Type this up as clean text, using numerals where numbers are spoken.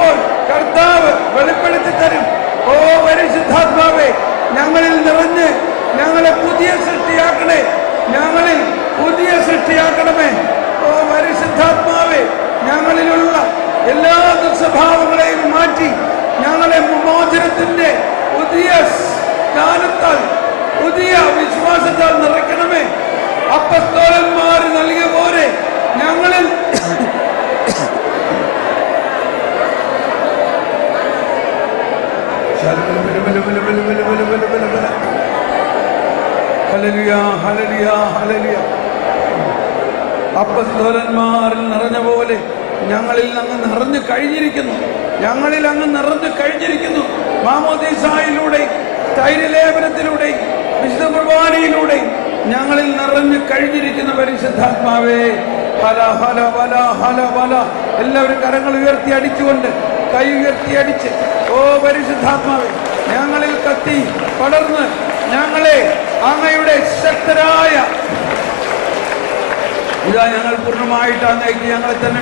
ഇപ്പോൾ കർത്താവ് വെളിപ്പെടുത്തി തരും. ഓ പരിശുദ്ധാത്മാവേ, ഞങ്ങളിൽ നിറഞ്ഞ് ഞങ്ങളെ പുതിയ സൃഷ്ടിയാക്കണേ, ഞങ്ങളിൽ പുതിയ സൃഷ്ടിയാക്കണമേ. ഓ പരിശുദ്ധാത്മാവേ, ഞങ്ങളിലുള്ള എല്ലാ ദുസ്വഭാവങ്ങളെയും മാറ്റി ഞങ്ങളെ മോചനത്തിന്റെ പുതിയ ജ്ഞാനത്താൽ പുതിയ വിശ്വാസത്താൽ നിറയ്ക്കണമേ. അപ്പസ്തോലന്മാർ നൽകിയ പോലെ ഞങ്ങളിൽ അപ്പസ്തോലന്മാരിൽ നിറഞ്ഞ പോലെ ഞങ്ങളിൽ അങ്ങ് നിറഞ്ഞു കഴിഞ്ഞിരിക്കുന്നു. ഞങ്ങളിൽ അങ്ങ് നിറഞ്ഞു കഴിഞ്ഞിരിക്കുന്നു. മാമോദീസായിലൂടെ, തൈലലേപനത്തിലൂടെ, വിശുദ്ധ കുർബാനയിലൂടെ ഞങ്ങളിൽ നിറഞ്ഞു കഴിഞ്ഞിരിക്കുന്ന പരിശുദ്ധാത്മാവേ, ഹല ഹല വല ഹല വല. എല്ലാവരും കരങ്ങൾ ഉയർത്തി അടിച്ചുകൊണ്ട്, കൈ ഉയർത്തി അടിച്ച്, ഓ പരിശുദ്ധാത്മാവേ, ഞങ്ങളിൽ കത്തി പടർന്ന് ഞങ്ങളെ അങ്ങയുടെ ശക്തരായ ഇതാ ഞങ്ങൾ പൂർണ്ണമായിട്ട് അങ്ങേക്ക് ഞങ്ങളെ തന്നെ